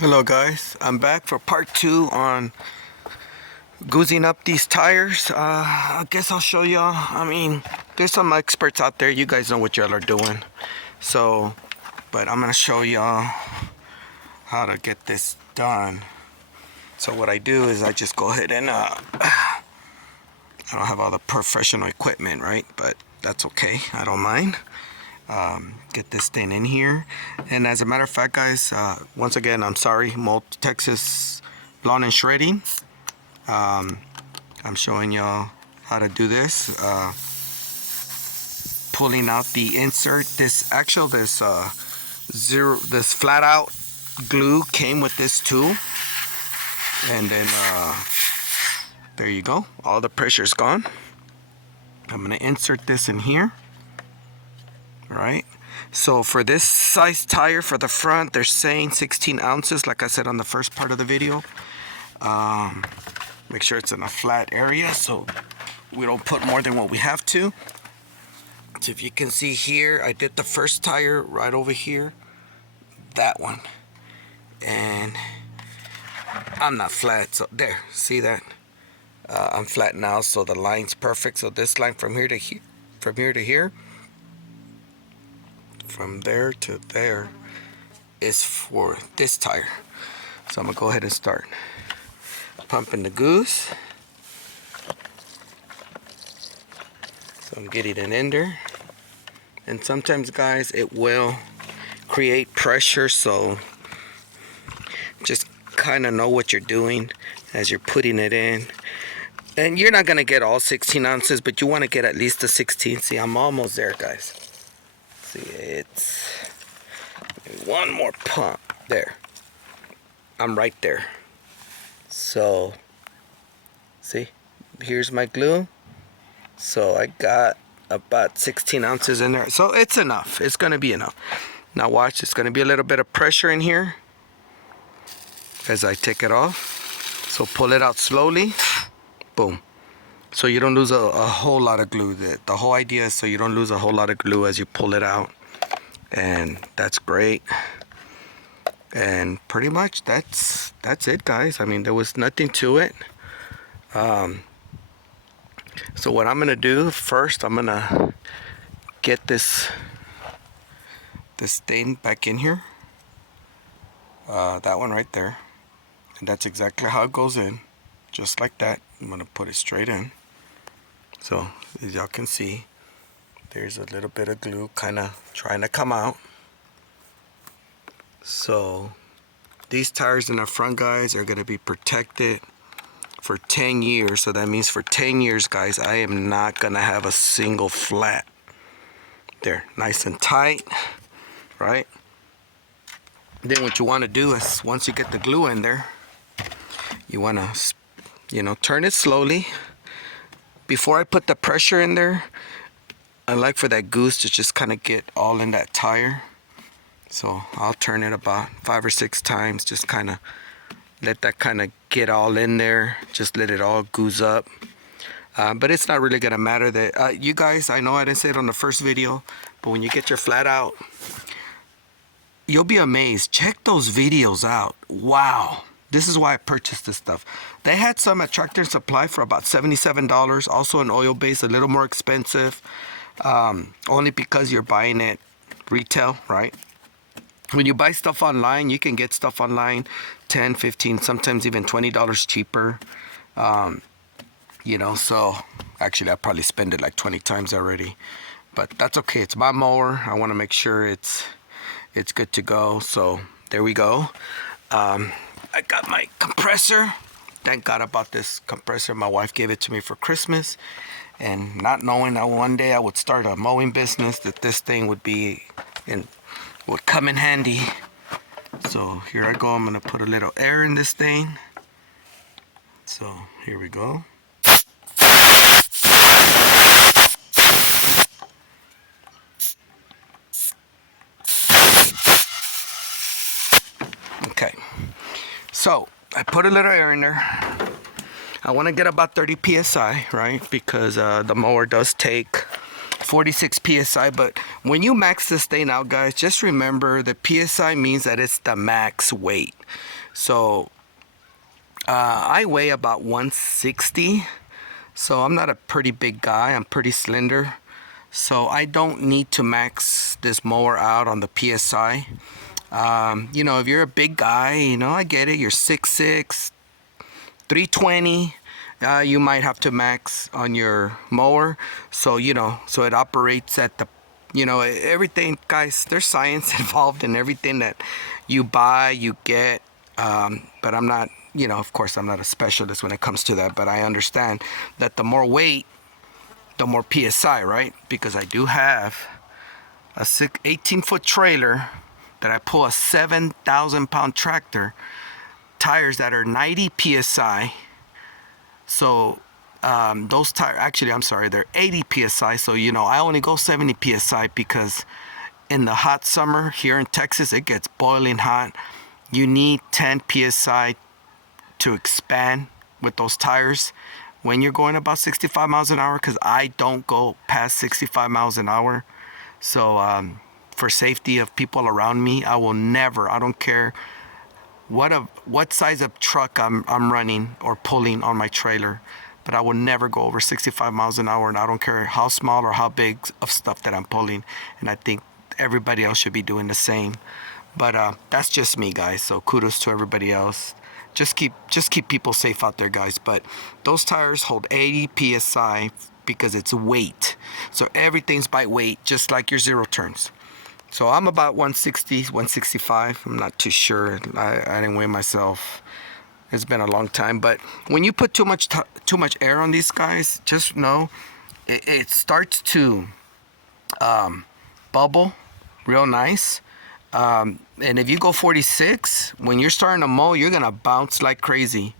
Hello guys, I'm back for part 2 on goozing up these tires. I guess I'll show y'all. I mean, there's some experts out there. You guys know what y'all are doing. So, but I'm gonna show y'all how to get this done. So what I do is I just go ahead and I don't have all the professional equipment, right? But that's okay, I don't mind. Get this thing in here, and as a matter of fact guys, once again I'm sorry, Mow Texas lawn and shredding. I'm showing y'all how to do this, pulling out the insert. This flat out glue came with this too, and then there you go, all the pressure's gone. I'm gonna insert this in here. Right, so for this size tire for the front, they're saying 16 ounces, like I said on the first part of the video. Make sure it's in a flat area so we don't put more than what we have to. So if you can see here, I did the first tire right over here, that one, and I'm not flat, so there, see that? I'm flat now, so the line's perfect. So this line from here to here, from there to there is for this tire. So I'm gonna go ahead and start pumping the goose. So I'm getting it in there, and sometimes guys it will create pressure, so just kind of know what you're doing as you're putting it in. And you're not gonna get all 16 ounces, but you want to get at least the 16. See, I'm almost there guys. See, it's one more pump there. I'm right there. So see, here's my glue. So I got about 16 ounces in there, so it's enough. It's gonna be enough. Now watch, it's gonna be a little bit of pressure in here as I take it off. So pull it out slowly. Boom. So you don't lose a whole lot of glue. The whole idea is so you don't lose a whole lot of glue as you pull it out. And that's great. And pretty much that's it guys. I mean, there was nothing to it. So what I'm gonna do first, I'm gonna get this thing back in here. That one right there. And that's exactly how it goes in. Just like that. I'm gonna put it straight in. So as y'all can see, there's a little bit of glue kind of trying to come out. So these tires in the front guys are going to be protected for 10 years. So that means for 10 years guys, I am not going to have a single flat. There, nice and tight, right? Then what you want to do is once you get the glue in there, you want to, turn it slowly. Before I put the pressure in there, I like for that goose to just kind of get all in that tire. So I'll turn it about 5 or 6 times, just kind of let that kind of get all in there, just let it all goose up. But it's not really gonna matter that you guys, I know I didn't say it on the first video, but when you get your flat out, you'll be amazed. Check those videos out. Wow, this is why I purchased this stuff. They had some at Tractor Supply for about $77, also an oil base, a little more expensive. Only because you're buying it retail, right? When you buy stuff online, you can get stuff online 10, 15, sometimes even $20 cheaper. So actually I probably spend it like 20 times already, but that's okay. It's my mower. I want to make sure it's good to go. So there we go. I got my compressor. Thank God about this compressor. My wife gave it to me for Christmas. And not knowing that one day I would start a mowing business, that this thing would come in handy. So here I go. I'm gonna put a little air in this thing. So here we go. Okay. So I put a little air in there. I want to get about 30 psi, right? Because the mower does take 46 psi. But when you max this thing out, guys, just remember the psi means that it's the max weight. So I weigh about 160, so I'm not a pretty big guy. I'm pretty slender, so I don't need to max this mower out on the psi. You know, if you're a big guy, you know, I get it, you're 6'6", 320, you might have to max on your mower. So, you know, so it operates at the, you know, everything, guys, there's science involved in everything that you buy, you get. But I'm not, you know, of course, I'm not a specialist when it comes to that, but I understand that the more weight, the more psi, right? Because I do have a 18-foot trailer that I pull a 7,000-pound tractor, tires that are 90 psi. So those tires, actually, I'm sorry, they're 80 psi. So, you know, I only go 70 psi because in the hot summer here in Texas, it gets boiling hot. You need 10 psi to expand with those tires when you're going about 65 miles an hour, because I don't go past 65 miles an hour. So for safety of people around me, I will never, I don't care what size of truck I'm running or pulling on my trailer, but I will never go over 65 miles an hour, and I don't care how small or how big of stuff that I'm pulling. And I think everybody else should be doing the same. But that's just me, guys, so kudos to everybody else. Just keep people safe out there, guys. But those tires hold 80 psi because it's weight. So everything's by weight, just like your zero turns. So I'm about 160, 165. I'm not too sure. I didn't weigh myself. It's been a long time. But when you put too much air on these guys, just know it starts to bubble real nice. And if you go 46, when you're starting to mow, you're going to bounce like crazy.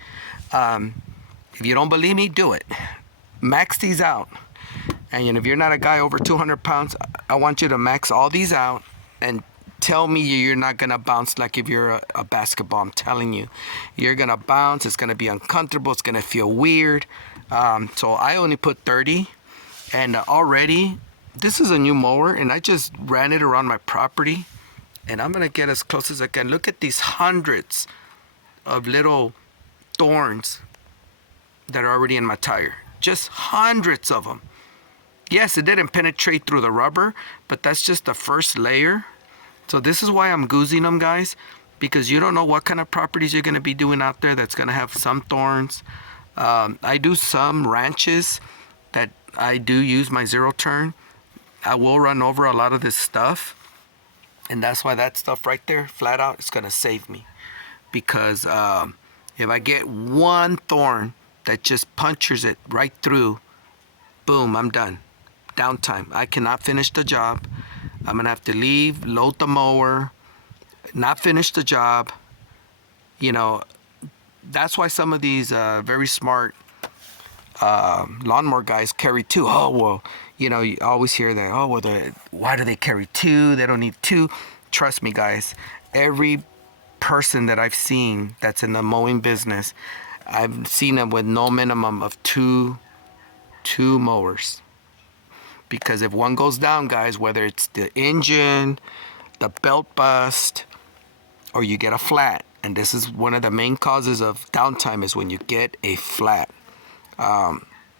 If you don't believe me, do it. Max these out. And if you're not a guy over 200 pounds, I want you to max all these out and tell me you're not going to bounce like if you're a basketball. I'm telling you. You're going to bounce. It's going to be uncomfortable. It's going to feel weird. So I only put 30. And already, this is a new mower, and I just ran it around my property. And I'm going to get as close as I can. Look at these hundreds of little thorns that are already in my tire. Just hundreds of them. Yes, it didn't penetrate through the rubber, but that's just the first layer. So this is why I'm goozing them, guys, because you don't know what kind of properties you're going to be doing out there that's going to have some thorns. I do some ranches that I do use my zero turn. I will run over a lot of this stuff. And that's why that stuff right there, flat out, is going to save me. Because if I get one thorn that just punctures it right through, boom, I'm done. Downtime. I cannot finish the job. I'm going to have to leave, load the mower, not finish the job. You know, that's why some of these very smart lawnmower guys carry two. Oh, well, you know, you always hear that, oh, well, why do they carry two? They don't need two. Trust me, guys. Every person that I've seen that's in the mowing business, I've seen them with no minimum of two mowers. Because if one goes down, guys, whether it's the engine, the belt bust, or you get a flat, and this is one of the main causes of downtime, is when you get a flat.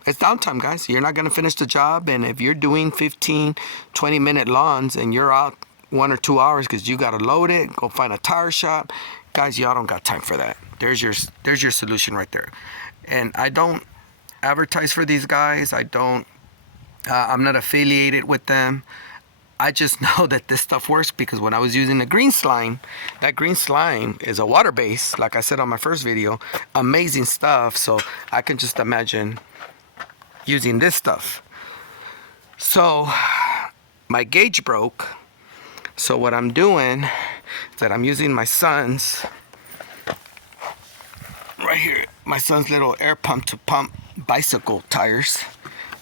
It's downtime, guys. You're not going to finish the job. And if you're doing 15, 20-minute lawns and you're out 1 or 2 hours because you got to load it, go find a tire shop, guys, y'all don't got time for that. There's your solution right there. And I don't advertise for these guys. I'm not affiliated with them. I just know that this stuff works because when I was using the green slime, that green slime is a water base, like I said on my first video. Amazing stuff. So I can just imagine using this stuff. So my gauge broke. So what I'm doing is that I'm using my son's, right here, my son's little air pump to pump bicycle tires.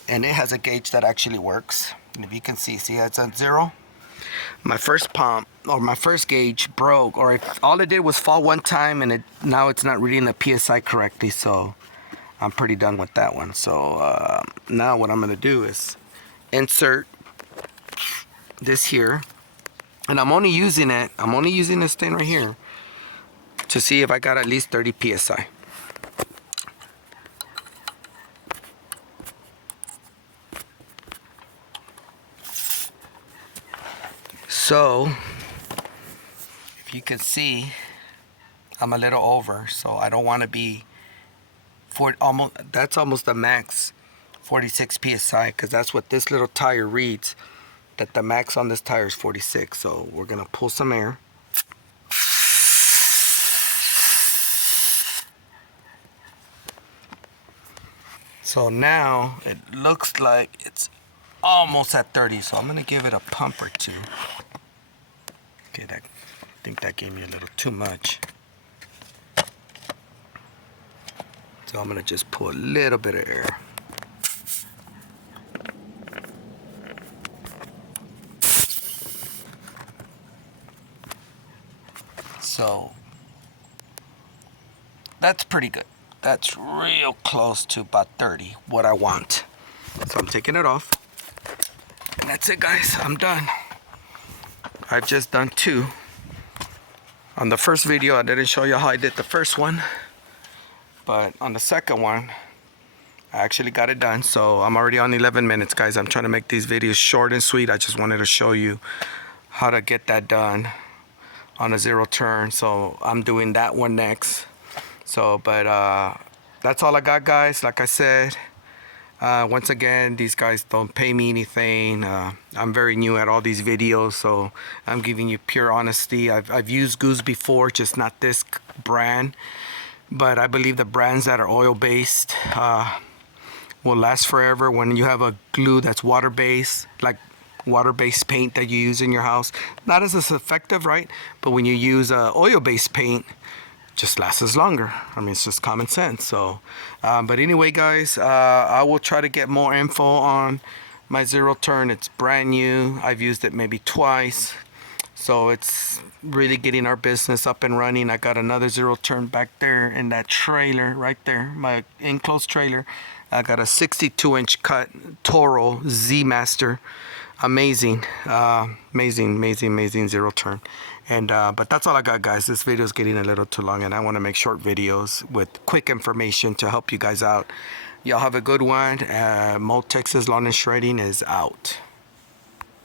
And it has a gauge that actually works. And if you can see it's at 0. My first pump, or my first gauge broke, or all it did was fall one time, and now it's not reading the PSI correctly, so I'm pretty done with that one. So now what I'm going to do is insert this here, and I'm only using this thing right here to see if I got at least 30 psi. So if you can see, I'm a little over, so I don't want to be that's almost the max 46 psi, because that's what this little tire reads, that the max on this tire is 46. So we're gonna pull some air. So now it looks like it's almost at 30, so I'm gonna give it a pump or two. Okay, I think that gave me a little too much. So I'm gonna just pull a little bit of air. So that's pretty good. That's real close to about 30, what I want. So I'm taking it off. And that's it, guys, I'm done. I've just done 2. On the first video, I didn't show you how I did the first one. But on the second one, I actually got it done. So I'm already on 11 minutes, guys. I'm trying to make these videos short and sweet. I just wanted to show you how to get that done on a 0 turn. So I'm doing that one next. So, but that's all I got, guys. Like I said, once again, these guys don't pay me anything. I'm very new at all these videos, so I'm giving you pure honesty. I've used Goose before, just not this brand. But I believe the brands that are oil-based will last forever. When you have a glue that's water-based, like water-based paint that you use in your house, not as effective, right? But when you use oil-based paint, just lasts longer. I mean, it's just common sense. So but anyway, guys, I will try to get more info on my 0 turn. It's brand new. I've used it maybe twice, so it's really getting our business up and running. I got another 0 turn back there in that trailer right there, my enclosed trailer. I got a 62-inch cut Toro Z Master. Amazing, amazing 0 turn. And but that's all I got, guys. This video is getting a little too long, and I want to make short videos with quick information to help you guys out. Y'all have a good one. Mow Texas Lawn and Shredding is out.